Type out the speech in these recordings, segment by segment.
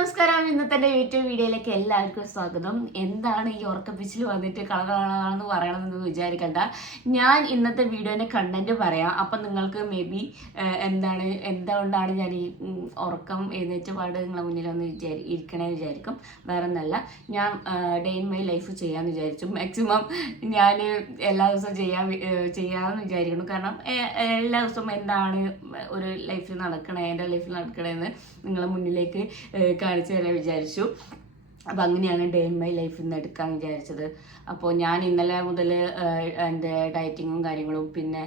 നമസ്കാരം. ഇന്നത്തെ യൂട്യൂബ് വീഡിയോയിലേക്ക് എല്ലാവർക്കും സ്വാഗതം. എന്താണ് ഈ ഉറക്കപ്പിച്ചിൽ വന്നിട്ട് കളകളാണെന്ന് പറയണമെന്ന് വിചാരിക്കണ്ട. ഞാൻ ഇന്നത്തെ വീഡിയോന്റെ കണ്ടന്റ് പറയാം. അപ്പം നിങ്ങൾക്ക് മേ ബി എന്തുകൊണ്ടാണ് ഞാൻ ഈ ഉറക്കം എഴുന്നേറ്റ് പാട് നിങ്ങളെ മുന്നിലൊന്ന് ഇരിക്കണമെന്ന് വിചാരിക്കും. വേറെ ഒന്നല്ല, ഞാൻ ഡേ ഇൻ മൈ ലൈഫ് ചെയ്യാമെന്ന് വിചാരിച്ചു. മാക്സിമം ഞാൻ എല്ലാ ദിവസവും ചെയ്യാമെന്ന് വിചാരിക്കുന്നു. കാരണം എല്ലാ ദിവസവും എന്താണ് ഒരു ലൈഫിൽ നടക്കണേ, എൻ്റെ ലൈഫിൽ നടക്കണേന്ന് നിങ്ങളെ മുന്നിലേക്ക് കാണിച്ചു തരാൻ വിചാരിച്ചു. അപ്പം അങ്ങനെയാണ് ഡേ ഇൻ മൈ ലൈഫിൽ നിന്ന് എടുക്കാൻ വിചാരിച്ചത്. അപ്പോൾ ഞാൻ ഇന്നലെ മുതൽ എൻ്റെ ഡയറ്റിങ്ങും കാര്യങ്ങളും പിന്നെ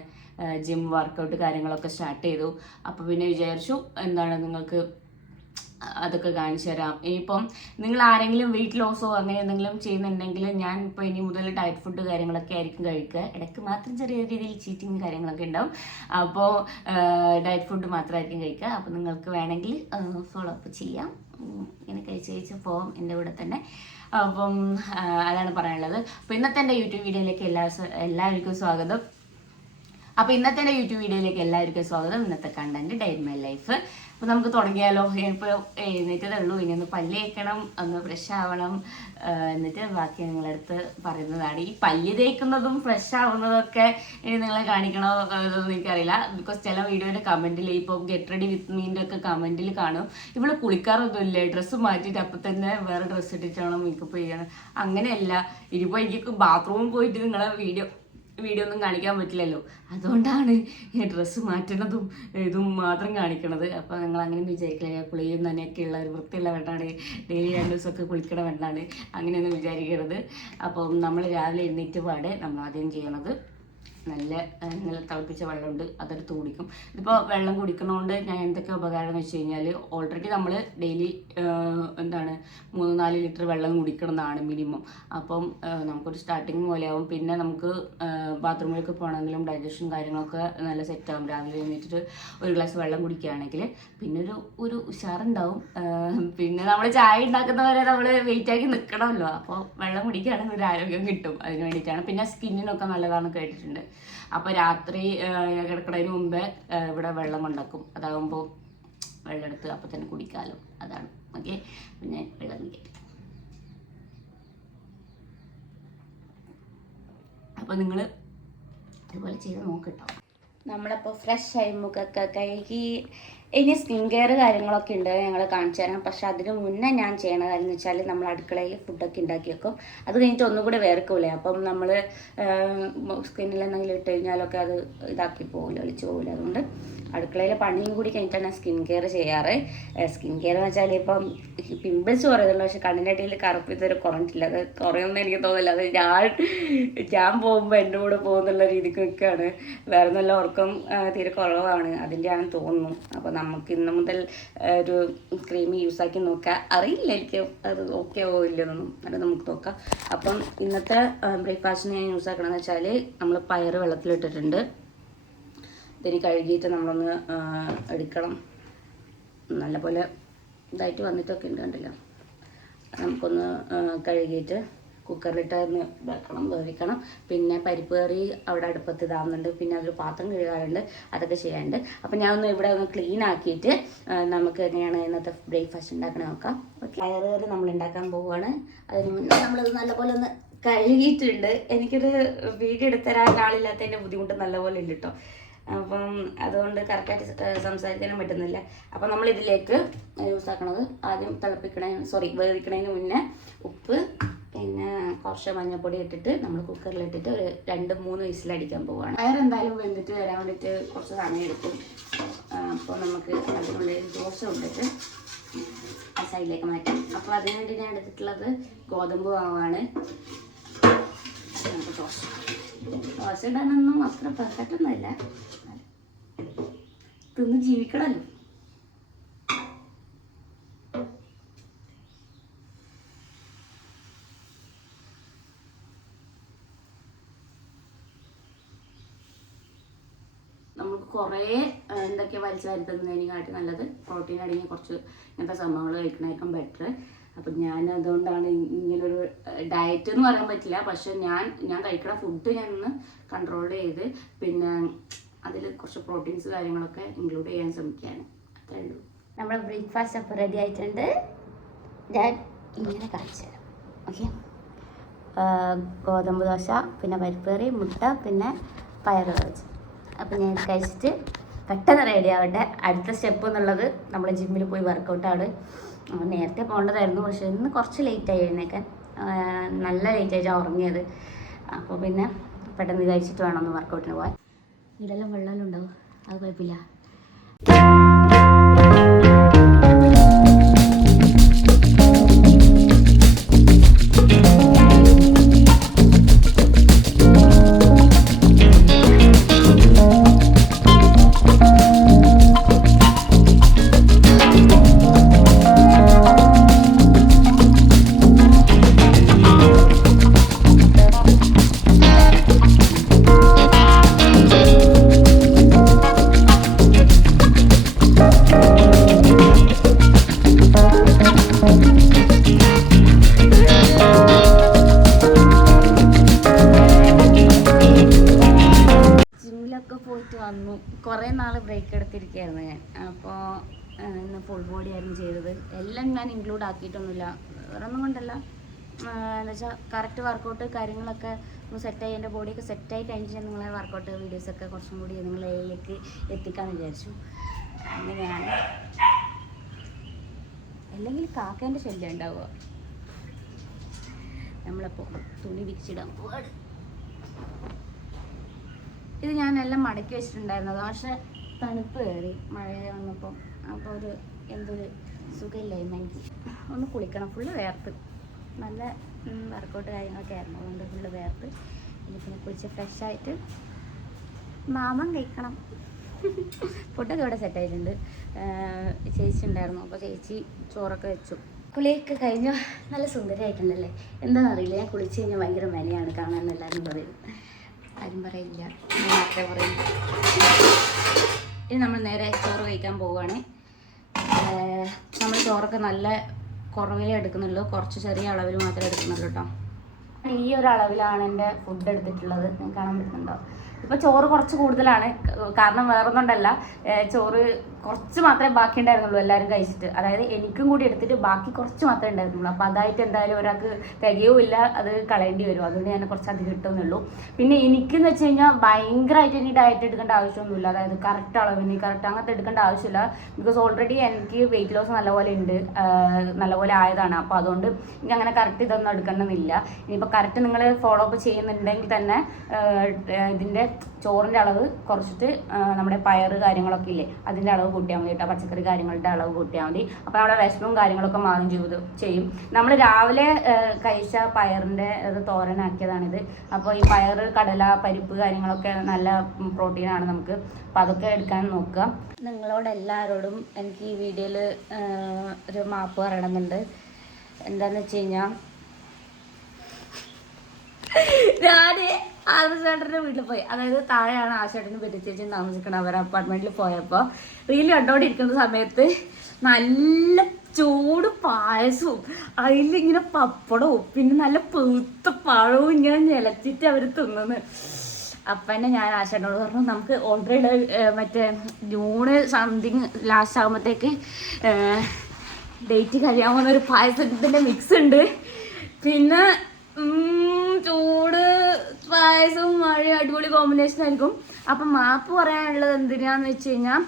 ജിം വർക്കൗട്ട് കാര്യങ്ങളൊക്കെ സ്റ്റാർട്ട് ചെയ്തു. അപ്പോൾ പിന്നെ വിചാരിച്ചു നിങ്ങൾക്ക് അതൊക്കെ കാണിച്ചു തരാം. ഇനിയിപ്പം നിങ്ങൾ ആരെങ്കിലും വെയിറ്റ് ലോസോ അങ്ങനെ എന്തെങ്കിലും ചെയ്യുന്നുണ്ടെങ്കിൽ ഞാൻ ഇപ്പോൾ ഇനി മുതൽ ഡയറ്റ് ഫുഡ് കാര്യങ്ങളൊക്കെ ആയിരിക്കും കഴിക്കുക. ഇടയ്ക്ക് മാത്രം ചെറിയ രീതിയിൽ ചീറ്റിങ് കാര്യങ്ങളൊക്കെ ഉണ്ടാവും. അപ്പോൾ ഡയറ്റ് ഫുഡ് മാത്രമായിരിക്കും കഴിക്കുക. അപ്പോൾ നിങ്ങൾക്ക് വേണമെങ്കിൽ ഫോളോ അപ്പ് ചെയ്യാം. ഇങ്ങനെ കഴിച്ച് പോവാം എൻ്റെ കൂടെ തന്നെ. അപ്പം അതാണ് പറയാനുള്ളത്. അപ്പോൾ ഇന്നത്തെ എൻ്റെ യൂട്യൂബ് വീഡിയോയിലേക്ക് എല്ലാവർക്കും സ്വാഗതം. ഇന്നത്തെ content day in my life. അപ്പോൾ നമുക്ക് തുടങ്ങിയാലോ. ഇപ്പോൾ എഴുന്നേറ്റതേ ഉള്ളൂ. ഇനി ഒന്ന് പല്ല് തേക്കണം, ഒന്ന് ഫ്രഷ് ആവണം, എന്നിട്ട് ബാക്കി നിങ്ങളടുത്ത് പറയുന്നതാണ്. ഈ പല്ല് തേക്കുന്നതും ഫ്രഷ് ആവുന്നതൊക്കെ ഇനി നിങ്ങളെ കാണിക്കണോ എന്നൊന്നും എനിക്കറിയില്ല. ബിക്കോസ് ചില വീഡിയോയുടെ കമൻറ്റിൽ ഇപ്പോൾ ഗെറ്റ് റെഡി വിത്ത് മീൻ്റെ ഒക്കെ കമൻറ്റിൽ കാണും ഇവള് കുളിക്കാറൊന്നുമില്ല, ഡ്രസ്സ് മാറ്റിയിട്ട് അപ്പം തന്നെ വേറെ ഡ്രസ്സ് ഇട്ടിട്ടാണോ മേക്കപ്പ് ചെയ്യണം. അങ്ങനെയല്ല. ഇനിയിപ്പോൾ എനിക്ക് ബാത്റൂമിൽ പോയിട്ട് നിങ്ങളെ വീഡിയോ ഒന്നും കാണിക്കാൻ പറ്റില്ലല്ലോ. അതുകൊണ്ടാണ് ഈ ഡ്രസ്സ് മാറ്റണതും ഇതും മാത്രം കാണിക്കണത്. അപ്പോൾ നിങ്ങൾ അങ്ങനെ വിചാരിക്കില്ല, കുളിയും തന്നെയൊക്കെ ഉള്ള ഒരു വൃത്തിയുള്ള വെണ്ണാണ്, ഡെയിലി 2 ദിവസമൊക്കെ കുളിക്കണ വെണ്ണാണ്, അങ്ങനെയൊന്നും വിചാരിക്കരുത്. അപ്പം നമ്മൾ രാവിലെ എഴുന്നേറ്റ് പാടെ നമ്മൾ ആദ്യം ചെയ്യണത് നല്ല തിളപ്പിച്ച വെള്ളമുണ്ട്, അതെടുത്ത് കുടിക്കും. ഇതിപ്പോൾ വെള്ളം കുടിക്കണോണ്ട് ഞാൻ എന്തൊക്കെ ഉപകാരം എന്ന് വെച്ച് കഴിഞ്ഞാൽ, ഓൾറെഡി നമ്മൾ ഡെയിലി 3-4 ലിറ്റർ വെള്ളം കുടിക്കണമെന്നാണ് മിനിമം. അപ്പം നമുക്കൊരു സ്റ്റാർട്ടിങ് പോലെയാവും. പിന്നെ നമുക്ക് ബാത്റൂമിലൊക്കെ പോകണമെങ്കിലും ഡൈജഷൻ കാര്യങ്ങളൊക്കെ നല്ല സെറ്റാകും. രാവിലെ എഴുന്നേറ്റിട്ട് ഒരു ഗ്ലാസ് വെള്ളം കുടിക്കുകയാണെങ്കിൽ പിന്നെ ഒരു ഉഷാറുണ്ടാവും. പിന്നെ നമ്മൾ ചായ ഉണ്ടാക്കുന്നവരെ നമ്മൾ വെയിറ്റാക്കി നിൽക്കണമല്ലോ. അപ്പോൾ വെള്ളം കുടിക്കുകയാണെങ്കിൽ ഒരു ആരോഗ്യം കിട്ടും. അതിന് വേണ്ടിയിട്ടാണ്. പിന്നെ സ്കിന്നിനൊക്കെ നല്ലതാണെന്ന് കേട്ടിട്ടുണ്ട്. അപ്പോൾ രാത്രി കിടക്കുന്നതിന് മുമ്പേ ഇവിടെ വെള്ളം കൊണ്ടാക്കും. അതാകുമ്പോൾ വെള്ളം എടുത്ത് അപ്പം തന്നെ കുടിക്കാമല്ലോ. അതാണ്. ഓക്കെ, പിന്നെ വെള്ളം കുടിക്കട്ടെ. അപ്പോൾ നിങ്ങൾ ഇതുപോലെ ചെയ്ത് നോക്കിട്ടോ. നമ്മളപ്പോൾ ഫ്രഷ് ആയി മുഖമൊക്കെ കഴുകി ഇനി സ്കിൻ കെയർ കാര്യങ്ങളൊക്കെ ഉണ്ട്, ഞങ്ങൾ കാണിച്ചു തരാം. പക്ഷെ അതിന് മുന്നേ ഞാൻ ചെയ്യണ കാര്യം എന്ന് വെച്ചാൽ നമ്മൾ അടുക്കളയിൽ ഫുഡൊക്കെ ഉണ്ടാക്കി വെക്കും. അത് കഴിഞ്ഞിട്ട് ഒന്നുകൂടെ വേർക്കൂലേ. അപ്പം നമ്മൾ സ്കിന്നിൽ എന്തെങ്കിലും ഇട്ട് കഴിഞ്ഞാലൊക്കെ അത് ഇതാക്കി പോകില്ല, ഒലിച്ചു പോകില്ല. അതുകൊണ്ട് അടുക്കളയിലെ പണിയും കൂടി കഴിഞ്ഞിട്ടാണ് സ്കിൻ കെയർ ചെയ്യാറ്. സ്കിൻ കെയർ എന്ന് വെച്ചാൽ ഇപ്പം പിമ്പിൾസ് കുറയുന്നുണ്ട്, പക്ഷെ കണ്ണിൻ്റെ അടിയിൽ കറുപ്പ് ഇതുവരെ കുറഞ്ഞിട്ടില്ല. അത് കുറയുമെന്ന് എനിക്ക് തോന്നില്ല. അത് ഞാൻ പോകുമ്പോൾ എൻ്റെ കൂടെ പോകുന്നുള്ള രീതിക്ക് നിൽക്കുകയാണ്. വേറെ നല്ല ഉറക്കം തീരെ കുറവാണ്, അതിൻ്റെയാണെന്ന് തോന്നുന്നു. അപ്പോൾ നമുക്ക് ഇന്ന് മുതൽ ഒരു ക്രീം യൂസാക്കി നോക്കാം. അറിയില്ല എനിക്ക് അത് ഓക്കെ ആവില്ലെന്നൊന്നും, അത് നമുക്ക് നോക്കാം. അപ്പം ഇന്നത്തെ ബ്രേക്ക്ഫാസ്റ്റിന് ഞാൻ യൂസ് ആക്കണമെന്ന് വെച്ചാൽ നമ്മൾ പയർ വെള്ളത്തിലിട്ടിട്ടുണ്ട്. ഇതിന് കഴുകിയിട്ട് നമ്മളൊന്ന് എടുക്കണം. നല്ലപോലെ ഇതായിട്ട് വന്നിട്ടൊക്കെ ഉണ്ട്, കണ്ടില്ല. നമുക്കൊന്ന് കഴുകിയിട്ട് കുക്കറിലിട്ട് ഒന്ന് ഇതാക്കണം, വേവിക്കണം. പിന്നെ പരിപ്പ് കറി അവിടെ അടുപ്പത്ത് ഇതാവുന്നുണ്ട്. പിന്നെ അതൊരു പാത്രം കഴുകാറുണ്ട്, അതൊക്കെ ചെയ്യാനുണ്ട്. അപ്പം ഞാനൊന്ന് ഇവിടെ ഒന്ന് ക്ലീൻ ആക്കിയിട്ട് നമുക്ക് എങ്ങനെയാണ് ഇന്നത്തെ ബ്രേക്ക്ഫാസ്റ്റ് ഉണ്ടാക്കണേ നോക്കാം. ഓക്കെ, പയർ കറി നമ്മൾ ഉണ്ടാക്കാൻ പോവുകയാണ്. അതിന് മുന്നേ നമ്മളത് നല്ലപോലെ ഒന്ന് കഴുകിയിട്ടുണ്ട്. എനിക്കൊരു വീഡിയോ എടുത്തരാൻ ആളില്ലാത്തതിൻ്റെ ബുദ്ധിമുട്ട് നല്ലപോലെ ഉണ്ട് കേട്ടോ. അപ്പം അതുകൊണ്ട് കറക്റ്റായിട്ട് സംസാരിക്കാനും പറ്റുന്നില്ല. അപ്പം നമ്മളിതിലേക്ക് യൂസ് ആക്കണത് ആദ്യം വേവിക്കണതിന് മുന്നേ ഉപ്പ്, പിന്നെ കുറച്ച് മഞ്ഞൾപ്പൊടി ഇട്ടിട്ട് നമ്മൾ കുക്കറിലിട്ടിട്ട് ഒരു 2-3 വിസിലടിക്കാൻ പോവുകയാണ്. പയർ എന്തായാലും വെന്തിട്ട് വരാൻ വേണ്ടിയിട്ട് കുറച്ച് സമയം എടുക്കും. അപ്പോൾ നമുക്ക് അതിനുള്ളിൽ ദോശ കൊണ്ടിട്ട് ആ സൈഡിലേക്ക് മാറ്റാം. അപ്പോൾ അതിന് വേണ്ടി ഞാൻ എടുത്തിട്ടുള്ളത് ഗോതമ്പ് മാവാണ്. നമുക്ക് ദോശ ഇടാനൊന്നും അത്ര പെർഫെക്റ്റ് ഒന്നുമില്ല, തിന്ന് ജീവിക്കണമല്ലോ. നമുക്ക് കുറേ എന്തൊക്കെ വലിച്ചു വരുത്തുന്നതിനെക്കാട്ടി നല്ലത് പ്രോട്ടീൻ അടങ്ങിയ കുറച്ച് ഇങ്ങനത്തെ സംഭവങ്ങൾ കഴിക്കണേക്കാൾ ബെറ്റർ. അപ്പം ഞാൻ അതുകൊണ്ടാണ് ഇങ്ങനൊരു ഡയറ്റ് എന്ന് പറയാൻ പറ്റില്ല, പക്ഷെ ഞാൻ കഴിക്കുന്ന ഫുഡ് ഞാനൊന്ന് കൺട്രോൾ ചെയ്ത് പിന്നെ അതിൽ കുറച്ച് പ്രോട്ടീൻസ് കാര്യങ്ങളൊക്കെ ഇൻക്ലൂഡ് ചെയ്യാൻ ശ്രമിക്കുകയാണ്. അത്രേ ഉള്ളൂ. നമ്മുടെ ബ്രേക്ക്ഫാസ്റ്റ് അപ്പോൾ റെഡി ആയിട്ടുണ്ട്. ഞാൻ ഇങ്ങനെ കാണിച്ചു തരാം. ഓക്കെ, ഗോതമ്പ് ദോശ, പിന്നെ പരിപ്പ് കറി, മുട്ട, പിന്നെ പയർ കഴിച്ചു. അപ്പം ഞാൻ കഴിച്ചിട്ട് പെട്ടെന്ന് റെഡി ആവട്ടെ. അടുത്ത സ്റ്റെപ്പ് എന്നുള്ളത് നമ്മൾ ജിമ്മിൽ പോയി വർക്കൗട്ടാണ്. നേരത്തെ പോകേണ്ടതായിരുന്നു, പക്ഷേ ഇന്ന് കുറച്ച് ലേറ്റായി എഴുന്നേക്കാൻ. നല്ല ലേറ്റായിട്ടാണ് ഉറങ്ങിയത്. അപ്പോൾ പിന്നെ പെട്ടെന്ന് കഴിച്ചിട്ട് വേണം ഒന്ന് വർക്കൗട്ടിന് പോകാൻ. ഇതെല്ലാം വെള്ളമെല്ലാം ഉണ്ടാവും, അത് കുഴപ്പമില്ല. വന്നു കുറേ നാൾ ബ്രേക്ക് എടുത്തിരിക്കുകയായിരുന്നു ഞാൻ. അപ്പോൾ ഇന്ന് ഫുൾ ബോഡി ആയിരുന്നു ചെയ്തത്. എല്ലാം ഞാൻ ഇൻക്ലൂഡ് ആക്കിയിട്ടൊന്നുമില്ല, വേറെ ഒന്നും കൊണ്ടല്ല. എന്താ വെച്ചാൽ കറക്റ്റ് വർക്കൗട്ട് കാര്യങ്ങളൊക്കെ ഒന്ന് സെറ്റായി, എൻ്റെ ബോഡിയൊക്കെ സെറ്റായി കഴിഞ്ഞിട്ട് നിങ്ങളെ വർക്കൗട്ട് വീഡിയോസൊക്കെ കുറച്ചും കൂടി നിങ്ങളിലേക്ക് എത്തിക്കാമെന്ന് വിചാരിച്ചു. അങ്ങനെയാണ്. അല്ലെങ്കിൽ കാക്കേൻ്റെ ശല്യം ഉണ്ടാവുക. നമ്മളപ്പോൾ തുണി വിരിച്ചിടാൻ പോവാണ്. ഇത് ഞാനെല്ലാം മടക്കി വെച്ചിട്ടുണ്ടായിരുന്നത്, പക്ഷെ തണുപ്പ് കയറി മഴ വന്നപ്പോൾ. അപ്പോൾ ഒരു എന്തൊരു സുഖമില്ലായ്മ എനിക്ക്. ഒന്ന് കുളിക്കണം, ഫുള്ള് വേർത്ത്. നല്ല വർക്കൗട്ട് കാര്യങ്ങളൊക്കെ ആയിരുന്നു, അതുകൊണ്ട് ഫുള്ള് വേർത്ത്. ഇനി പിന്നെ കുളിച്ച് ഫ്രഷായിട്ട് മാമൻ കഴിക്കണം. ഫുഡൊക്കെ ഇവിടെ സെറ്റായിട്ടുണ്ട്. ചേച്ചി ഉണ്ടായിരുന്നു, അപ്പോൾ ചേച്ചി ചോറൊക്കെ വെച്ചു. കുളിയൊക്കെ കഴിഞ്ഞു, നല്ല സുന്ദരമായിട്ടുണ്ടല്ലേ. എന്താണെന്നറിയില്ല, ഞാൻ കുളിച്ച് കഴിഞ്ഞാൽ ഭയങ്കര മെനയാണ് കാണാൻ, എല്ലാവരും പറയും. ആരും പറയില്ല, ഞാൻ മാത്രമേ പറയും. ഇനി നമ്മൾ നേരെ ചോറ് കഴിക്കാൻ പോവുകയാണ്. നമ്മൾ ചോറൊക്കെ നല്ല കുറവിലേ എടുക്കുന്നുള്ളൂ, കുറച്ച് ചെറിയ അളവിൽ മാത്രമേ എടുക്കുന്നുള്ളൂ കേട്ടോ. ഈ ഒരു അളവിലാണ് എൻ്റെ ഫുഡ് എടുത്തിട്ടുള്ളത്, നിങ്ങൾക്ക് കാണാൻ പറ്റുന്നുണ്ടോ? ഇപ്പോൾ ചോറ് കുറച്ച് കൂടുതലാണ്, കാരണം വേറൊന്നുകൊണ്ടല്ല, ചോറ് കുറച്ച് മാത്രമേ ബാക്കി ഉണ്ടായിരുന്നുള്ളൂ എല്ലാവരും കഴിച്ചിട്ട്. അതായത് എനിക്കും കൂടി എടുത്തിട്ട് ബാക്കി കുറച്ച് മാത്രമേ ഉണ്ടായിരുന്നുള്ളൂ. അപ്പോൾ അതായിട്ട് എന്തായാലും ഒരാൾക്ക് തികയുമില്ല, അത് കളയേണ്ടി വരും. അതുകൊണ്ട് ഞാൻ കുറച്ച് അധികം കിട്ടുന്നുള്ളൂ. പിന്നെ എനിക്കെന്ന് വെച്ച് കഴിഞ്ഞാൽ ഭയങ്കരമായിട്ട് ഇനി ഡയറ്റ് എടുക്കേണ്ട ആവശ്യമൊന്നുമില്ല, അതായത് കറക്റ്റ് അളവിന് കറക്റ്റ് അങ്ങനത്തെ എടുക്കേണ്ട ആവശ്യമില്ല. ബിക്കോസ് ഓൾറെഡി എനിക്ക് വെയിറ്റ് ലോസ് നല്ലപോലെ ഉണ്ട്, നല്ലപോലെ ആയതാണ്. അപ്പോൾ അതുകൊണ്ട് എനിക്ക് അങ്ങനെ കറക്റ്റ് ഇതൊന്നും എടുക്കണമെന്നില്ല. ഇനിയിപ്പോൾ കറക്റ്റ് നിങ്ങൾ ഫോളോ അപ്പ് ചെയ്യുന്നുണ്ടെങ്കിൽ തന്നെ ഇതിൻ്റെ ചോറിൻ്റെ അളവ് കുറച്ചിട്ട് നമ്മുടെ പയറ് കാര്യങ്ങളൊക്കെ ഇല്ലേ, അതിൻ്റെ അളവ് കൂട്ടിയാൽ മതി കേട്ടോ. പച്ചക്കറി കാര്യങ്ങളുടെ അളവ് കൂട്ടിയാൽ മതി. അപ്പോൾ നമ്മുടെ വിഷമവും കാര്യങ്ങളൊക്കെ മാറും ചെയ്യും. നമ്മൾ രാവിലെ കഴിച്ച പയറിൻ്റെ തോരനാക്കിയതാണിത്. അപ്പോൾ ഈ പയറ്, കടല, പരിപ്പ് കാര്യങ്ങളൊക്കെ നല്ല പ്രോട്ടീനാണ് നമുക്ക്. അപ്പോൾ അതൊക്കെ എടുക്കാൻ നോക്കുക. നിങ്ങളോട് എല്ലാവരോടും എനിക്ക് ഈ വീഡിയോയിൽ ഒരു മാപ്പ് പറയണമെന്നുണ്ട്. എന്താണെന്ന് വെച്ച് കഴിഞ്ഞാൽ, ഞാൻ ആദർശേട്ടൻ്റെ വീട്ടിൽ പോയി, അതായത് താഴെയാണ് ആശേട്ടനും പെറ്റിച്ചേച്ചും താമസിക്കണം. അവർ അപ്പാർട്ട്മെൻറ്റിൽ പോയപ്പോൾ റീൽ കണ്ടോണ്ടിരിക്കുന്ന സമയത്ത് നല്ല ചൂട് പായസവും അതിലിങ്ങനെ പപ്പടവും പിന്നെ നല്ല പൂത്ത പഴവും ഇങ്ങനെ നിലച്ചിട്ട് അവർ തിന്നുന്നു. അപ്പം തന്നെ ഞാൻ ആശേട്ടനോട് പറഞ്ഞു, നമുക്ക് ഓൾറെഡി മറ്റേ ജൂണ് സംതിങ് ലാസ്റ്റ് ആകുമ്പോഴത്തേക്ക് ഡേറ്റ് കഴിയാവുന്ന ഒരു പായസത്തിൻ്റെ മിക്സ് ഉണ്ട്. പിന്നെ ചൂട് പായസവും മഴയും അടിപൊളി കോമ്പിനേഷൻ ആയിരിക്കും. അപ്പം മാപ്പ് പറയാനുള്ളത് എന്തിനാന്ന് വെച്ച് കഴിഞ്ഞാൽ,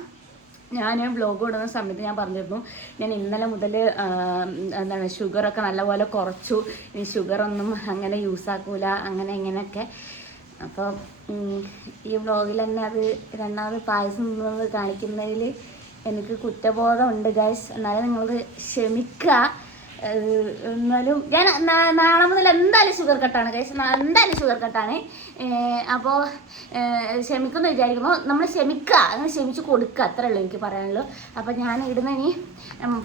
ഞാൻ ബ്ലോഗ് ഇടുന്ന സമയത്ത് ഞാൻ പറഞ്ഞിരുന്നു, ഞാൻ ഇന്നലെ മുതൽ എന്താണ് ഷുഗറൊക്കെ നല്ലപോലെ കുറച്ചു, ഇനി ഷുഗറൊന്നും അങ്ങനെ യൂസാക്കൂല, അങ്ങനെ ഇങ്ങനെയൊക്കെ. അപ്പോൾ ഈ വ്ളോഗിൽ തന്നെ അത് രണ്ടാമത് പായസം കാണിക്കുന്നതിൽ എനിക്ക് കുറ്റബോധം ഉണ്ട് ഗൈസ്. എന്നാലും നിങ്ങൾ ക്ഷമിക്കുക. എന്നാലും ഞാൻ നാളെ മുതൽ എന്തായാലും ഷുഗർ കട്ടാണ് ഗൈസ്, എന്തായാലും ഷുഗർ കട്ടാണ്. അപ്പോൾ ക്ഷമിക്കുമെന്ന് വിചാരിക്കുന്നു. നമ്മൾ ക്ഷമിക്കുക, അങ്ങനെ ക്ഷമിച്ച് കൊടുക്കുക, അത്രേ ഉള്ളൂ എനിക്ക് പറയാനുള്ളൂ. അപ്പോൾ ഞാൻ ഇടുന്ന ഇനി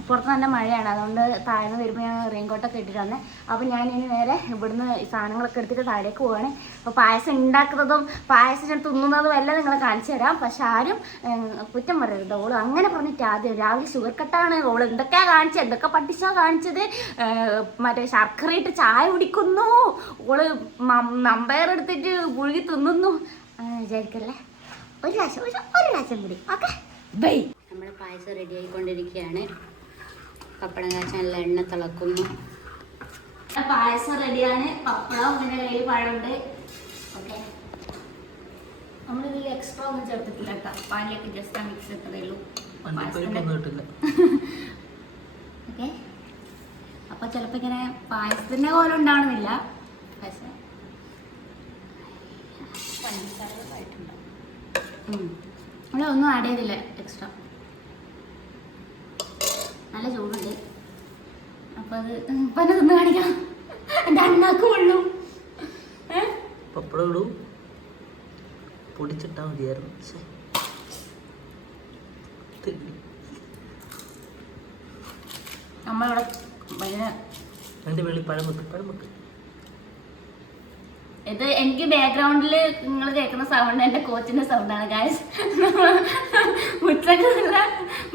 പുറത്ത് നല്ല മഴയാണ്, അതുകൊണ്ട് താഴ്ന്ന് വരുമ്പോൾ ഞാൻ റെയിൻകോട്ടൊക്കെ ഇട്ടിട്ടാണ്. അപ്പോൾ ഞാൻ ഇനി നേരെ ഇവിടുന്ന് സാധനങ്ങളൊക്കെ എടുത്തിട്ട് താഴേക്ക് പോവുകയാണ്. അപ്പോൾ പായസം ഉണ്ടാക്കുന്നതും പായസം ഞാൻ തിന്നുന്നതും എല്ലാം നിങ്ങളെ കാണിച്ചു തരാം. പക്ഷെ ആരും കുറ്റം പറയരുത്. ഓള് അങ്ങനെ പറഞ്ഞിട്ട് ആദ്യം രാവിലെ ഷുഗർ കട്ടാണ്, ഓള് എന്തൊക്കെയാണ് കാണിച്ചത്, എന്തൊക്കെ പഠിച്ചാൽ കാണിച്ചത്, മറ്റേ ശർക്കര ഇട്ട് ചായ കുടിക്കുന്നു, ഓള് നമ്പയർ എടുത്തിട്ട് പുഴുകി തിന്നുന്നു വിചാരിക്കല്ലേ. ഒരു പ്രാവശ്യം കൂടി ഓക്കെ ബൈ. നമ്മുടെ പായസം റെഡി ആയിക്കൊണ്ടിരിക്കുകയാണ്. പപ്പടം കാച്ചാൻ നല്ല എണ്ണ തിളക്കുന്നു. പായസം റെഡിയാണ്. പപ്പടം പിന്നെ കയ്യിൽ പഴമുണ്ട്. ഓക്കെ, നമ്മളിതിൽ എക്സ്ട്രാ ഒന്നും ചേർത്തിട്ടില്ല കേട്ടോ. പാലിലേക്ക് ജസ്റ്റ് മിക്സ് ഇട്ടതേ ഉള്ളൂ. ഓക്കെ, അപ്പോൾ ചിലപ്പോൾ ഇങ്ങനെ പായസത്തിൻ്റെ പോലെ ഉണ്ടാവണമെന്നില്ല, പക്ഷേ നമ്മൾ ഒന്നും ആഡ് ചെയ്തില്ല എക്സ്ട്രാ. നല്ല ചൂടുണ്ട്. അപ്പം അത് ഇപ്പം തിന്ന് കാണിക്കാം. എൻ്റെ അണ്ണാക്ക് കൊള്ളും. പപ്പടം ഇടൂ, പൊടിച്ചിട്ടാ മതിയായിരുന്നു. നമ്മളിവിടെ എൻ്റെ വെളി പഴം വെക്ക്. ഇത് എനിക്ക് ബാക്ക്ഗ്രൗണ്ടിൽ നിങ്ങൾ കേൾക്കുന്ന സൗണ്ട് എൻ്റെ കോച്ചിൻ്റെ സൗണ്ടാണ് ഗായ്സ്. ഉച്ചക്ക് നല്ല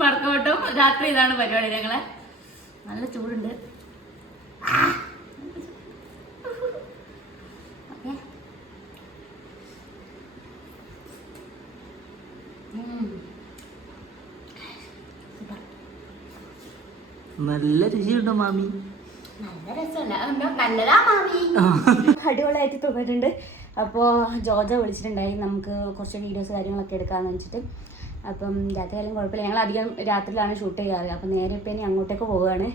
വർക്കൗട്ടും രാത്രി ഇതാണ് പരിപാടി. ഞങ്ങളെ നല്ല ചൂടുണ്ട്. നല്ല രുചിയുണ്ടോ മാമി? നല്ല രസമല്ല, നല്ലതാ മാമി. അടിപൊളിയായിട്ട് തോന്നിയിട്ടുണ്ട്. അപ്പോൾ ജോജ വിളിച്ചിട്ടുണ്ടായി നമുക്ക് കുറച്ച് വീഡിയോസ് കാര്യങ്ങളൊക്കെ എടുക്കാമെന്ന് വെച്ചിട്ട്. അപ്പം രാത്രിയായാലും കുഴപ്പമില്ല, ഞങ്ങൾ അധികം രാത്രിയിലാണ് ഷൂട്ട് ചെയ്യാറ്. അപ്പം നേരെ ഇപ്പം ഇനി അങ്ങോട്ടേക്ക് പോവുകയാണ്.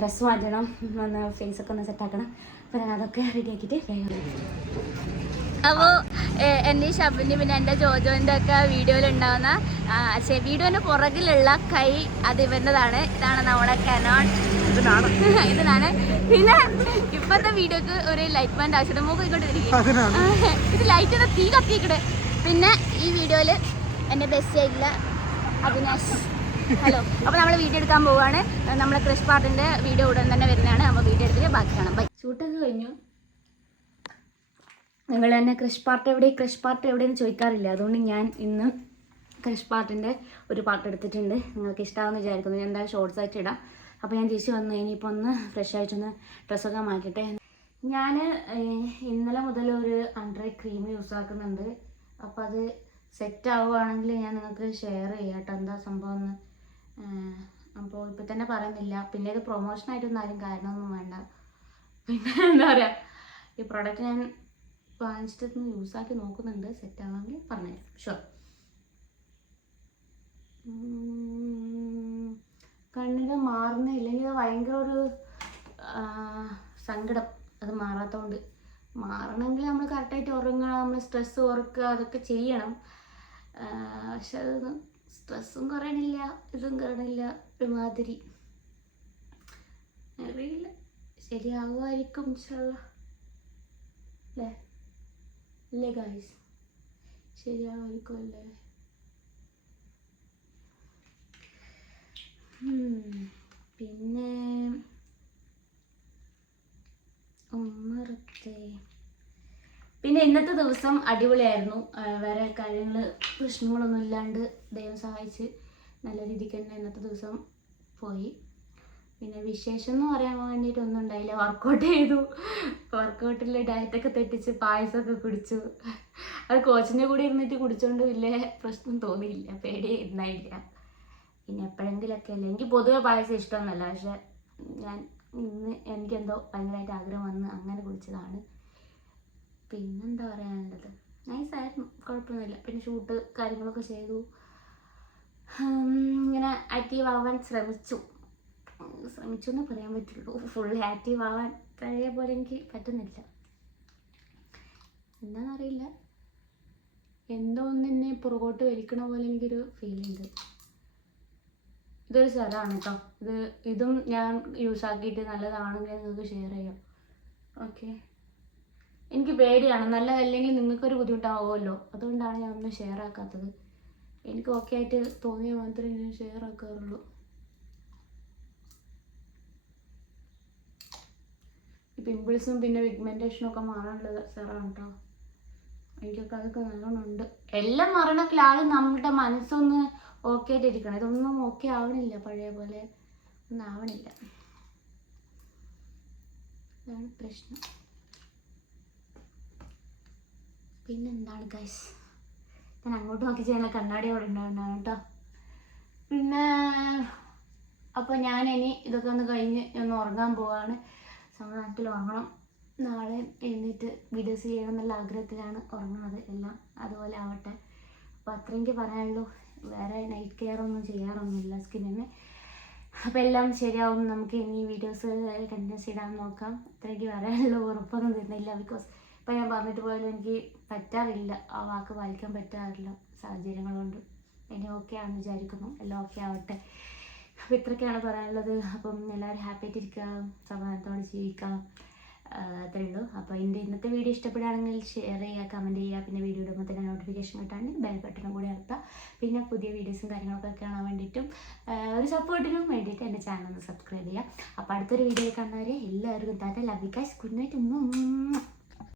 ഡ്രസ്സ് മാറ്റണം, ഒന്ന് ഫേസൊക്കെ ഒന്ന് സെറ്റാക്കണം. അപ്പം ഞാൻ അതൊക്കെ റെഡിയാക്കിയിട്ട് അപ്പോൾ എൻ്റെ ഈ ഷബിൻ്റെ പിന്നെ എൻ്റെ ജോജോൻ്റെ ഒക്കെ വീഡിയോയിലുണ്ടാവുന്ന വീഡിയോൻ്റെ പുറകിലുള്ള കൈ അത് ഇവൻ്റെതാണ്. ഇതാണ് നമ്മുടെ കനോൺ, ഇതിനാണ്. പിന്നെ ഇപ്പോഴത്തെ വീഡിയോക്ക് ഒരു ലൈറ്റ് ബാൻഡ് ആവശ്യമുണ്ട്. മൂക്ക് ഇങ്ങോട്ട് ഇത് ലൈറ്റ് ഒന്ന് തീ കത്തിക്കട്ടെ. പിന്നെ ഈ വീഡിയോയിൽ എൻ്റെ ബെസ്റ്റ് ആയിട്ടുള്ള അവിനാശ്. ഹലോ, അപ്പോൾ നമ്മൾ വീഡിയോ എടുക്കാൻ പോവുകയാണ്. നമ്മൾ ക്രിഷ് പാർട്ടിൻ്റെ വീഡിയോ ഉടൻ തന്നെ വരുന്നതാണ്. നമ്മൾ വീഡിയോ എടുത്തിട്ട് ബാക്കി കാണാം. ബൈ. ഷൂട്ടൊക്കെ കഴിഞ്ഞു. നിങ്ങൾ തന്നെ ക്രിഷ് പാർട്ട് എവിടെയെന്ന് ചോദിക്കാറില്ല. അതുകൊണ്ട് ഞാൻ ഇന്ന് ക്രിഷ് പാർട്ടിൻ്റെ ഒരു പാട്ട് എടുത്തിട്ടുണ്ട്. നിങ്ങൾക്ക് ഇഷ്ടമാണെന്ന് വിചാരിക്കുന്നു. ഞാൻ എന്തായാലും ഷോർട്സ് ആയിട്ട് ഇടാം. അപ്പോൾ ഞാൻ തിരിച്ച് വന്നു ഇനിയിപ്പോൾ ഒന്ന് ഫ്രഷ് ആയിട്ടൊന്ന് ഡ്രസ്സൊക്കെ മാറ്റിട്ടെ. ഞാൻ ഇന്നലെ മുതൽ ഒരു അണ്ടർ ക്രീം യൂസ് ആക്കുന്നുണ്ട്. അപ്പോൾ അത് സെറ്റ് ആവുകയാണെങ്കിൽ ഞാൻ നിങ്ങൾക്ക് ഷെയർ ചെയ്യാം കേട്ടോ, എന്താ സംഭവം എന്ന്. അപ്പോൾ ഇപ്പം തന്നെ പറയുന്നില്ല. പിന്നെ ഇത് പ്രൊമോഷനായിട്ടൊന്നും ആരും കാരണമൊന്നും വേണ്ട. പിന്നെ എന്താ പറയുക, ഈ പ്രൊഡക്റ്റ് ഞാൻ വാങ്ങിച്ചിട്ട് യൂസ് ആക്കി നോക്കുന്നുണ്ട്. സെറ്റ് ആവാമെങ്കിൽ പറഞ്ഞുതരാം, ഷുവർ. കണ്ണിന് മാറുന്നില്ലെങ്കിൽ ഭയങ്കര ഒരു സങ്കടം, അത് മാറാത്തതുകൊണ്ട്. മാറണമെങ്കിൽ നമ്മൾ കറക്റ്റായിട്ട് ഉറങ്ങണം, നമ്മൾ സ്ട്രെസ്സ് കുറക്കുക, അതൊക്കെ ചെയ്യണം. പക്ഷെ അത് സ്ട്രെസ്സും കുറയണില്ല, ഇതും കുറയണില്ല. ഒരുമാതിരി അറിയില്ല, ശരിയാവുമായിരിക്കും ഇൻഷാല്ലാ. അല്ലേ അല്ലേ ഗായ്സ്, ശരിയാവുമായിരിക്കും അല്ലേ? പിന്നെ പിന്നെ ഇന്നത്തെ ദിവസം അടിപൊളിയായിരുന്നു. വേറെ കാര്യങ്ങൾ പ്രശ്നങ്ങളൊന്നും ഇല്ലാണ്ട് ദൈവം സഹായിച്ച് നല്ല രീതിക്ക് തന്നെ ഇന്നത്തെ ദിവസം പോയി. പിന്നെ വിശേഷം എന്ന് പറയാൻ വേണ്ടിയിട്ടൊന്നും ഉണ്ടായില്ല. വർക്കൗട്ട് ചെയ്തു, വർക്കൗട്ടിൽ ഡയറ്റൊക്കെ തെറ്റിച്ച് പായസമൊക്കെ കുടിച്ചു. അത് കോച്ചിൻ്റെ കൂടെ ഇരുന്നിട്ട് കുടിച്ചുകൊണ്ട് വലിയ പ്രശ്നം തോന്നിയില്ല, പേടി ഇരുന്നായില്ല. പിന്നെ എപ്പോഴെങ്കിലൊക്കെ അല്ലേ, എനിക്ക് പൊതുവെ പായസം ഇഷ്ടമൊന്നുമല്ല, പക്ഷെ ഞാൻ ഇന്ന് എനിക്കെന്തോ ഭയങ്കരമായിട്ട് ആഗ്രഹം വന്ന് അങ്ങനെ കുടിച്ചതാണ്. പിന്നെന്താ പറയാനുള്ളത്, നൈസായിരുന്നു, കുഴപ്പമൊന്നുമില്ല. പിന്നെ ഷൂട്ട് കാര്യങ്ങളൊക്കെ ചെയ്തു, ഇങ്ങനെ ആക്റ്റീവ് ആവാൻ ശ്രമിച്ചു എന്നേ പറയാൻ പറ്റുള്ളൂ. ഫുൾ ആക്റ്റീവ് ആവാൻ പഴയ പോലെ എനിക്ക് പറ്റുന്നില്ല, എന്താണെന്നറിയില്ല. എന്തോ ഒന്ന് എന്നെ പുറകോട്ട് വലിക്കണ പോലെ എനിക്കൊരു ഫീലുണ്ട്. ഇതൊരു സ്ഥലമാണ് കേട്ടോ, ഇതും ഞാൻ യൂസ് ആക്കിയിട്ട് നല്ലതാണെങ്കിൽ നിങ്ങൾക്ക് ഷെയർ ചെയ്യാം. ഓക്കെ, എനിക്ക് പേടിയാണ്, നല്ലതല്ലെങ്കിൽ നിങ്ങൾക്കൊരു ബുദ്ധിമുട്ടാവുമല്ലോ, അതുകൊണ്ടാണ് ഞാൻ ഒന്നും ഷെയർ ആക്കാത്തത്. എനിക്ക് ഓക്കെ ആയിട്ട് തോന്നിയാൽ മാത്രമേ ഞാൻ ഷെയർ ആക്കാറുള്ളൂ. പിമ്പിൾസും പിന്നെ പിഗ്മെൻറ്റേഷനും ഒക്കെ മാറാനുള്ള സെറാണ് കേട്ടോ. എനിക്കൊക്കെ അതൊക്കെ നല്ലോണം ഉണ്ട്. എല്ലാം മാറണമെങ്കിൽ ആദ്യം നമ്മുടെ മനസ്സൊന്ന് ഓക്കെ ആയിട്ടിരിക്കണം. ഇതൊന്നും ഓക്കെ ആവണില്ല, പഴയ പോലെ ഒന്നും ആവണില്ല, അതാണ് പ്രശ്നം. പിന്നെന്താണ് ഗൈസ്, ഞാൻ അങ്ങോട്ട് നോക്കി ചെയ്യുന്ന കണ്ണാടി അവിടെ ഉണ്ടാവുന്നതാണ് കേട്ടോ. പിന്നെ അപ്പോൾ ഞാനിനി ഇതൊക്കെ ഒന്ന് കഴിഞ്ഞ് ഒന്ന് ഉറങ്ങാൻ പോവാണ്. സമാധാനത്തിൽ ഉറങ്ങണം. നാളെ എഴുന്നേറ്റ് വീഡിയോസ് ചെയ്യണം എന്നുള്ള ആഗ്രഹത്തിലാണ് ഉറങ്ങുന്നത്. എല്ലാം അതുപോലെ ആവട്ടെ. അപ്പോൾ അത്രയെങ്കിൽ പറയാനുള്ളൂ. വേറെ നൈറ്റ് കെയർ ഒന്നും ചെയ്യാറൊന്നുമില്ല സ്കിന്നിന്. അപ്പോൾ എല്ലാം ശരിയാവും. നമുക്ക് ഇനി വീഡിയോസ് കണ്ടിന്യൂസ് ഇടാൻ നോക്കാം. അത്രയ്ക്ക് പറയാനുള്ള ഉറപ്പൊന്നും തരുന്നില്ല. ബിക്കോസ് ഇപ്പോൾ ഞാൻ പറഞ്ഞിട്ട് പോയാലും എനിക്ക് പറ്റാറില്ല, ആ വാക്ക് പാലിക്കാൻ പറ്റാറില്ല സാഹചര്യങ്ങളുണ്ട്. ഇനി ഓക്കെ ആണെന്ന് വിചാരിക്കുന്നു. എല്ലാം ഓക്കെ ആവട്ടെ. അപ്പോൾ ഇത്രയൊക്കെയാണ് പറയാനുള്ളത്. അപ്പം എല്ലാവരും ഹാപ്പി ആയിട്ടിരിക്കുക, സമാധാനത്തോടെ ജീവിക്കാം. അത്രയേ ഉള്ളൂ. അപ്പോൾ എൻ്റെ ഇന്നത്തെ വീഡിയോ ഇഷ്ടപ്പെടുകയാണെങ്കിൽ ഷെയർ ചെയ്യുക, കമൻറ്റ് ചെയ്യുക. പിന്നെ വീഡിയോ ഇടുമ്പോൾ തന്നെ നോട്ടിഫിക്കേഷൻ കിട്ടാണ്ട് ബെൽ ബട്ടണും കൂടി അമർത്തുക. പിന്നെ പുതിയ വീഡിയോസും കാര്യങ്ങളൊക്കെ കാണാൻ വേണ്ടിയിട്ടും ഒരു സപ്പോർട്ടിനും വേണ്ടിയിട്ട് എൻ്റെ ചാനൽ ഒന്ന് സബ്സ്ക്രൈബ് ചെയ്യുക. അപ്പോൾ അടുത്തൊരു വീഡിയോ കാണുന്നവരെ എല്ലാവർക്കും Tata, love you guys, good night.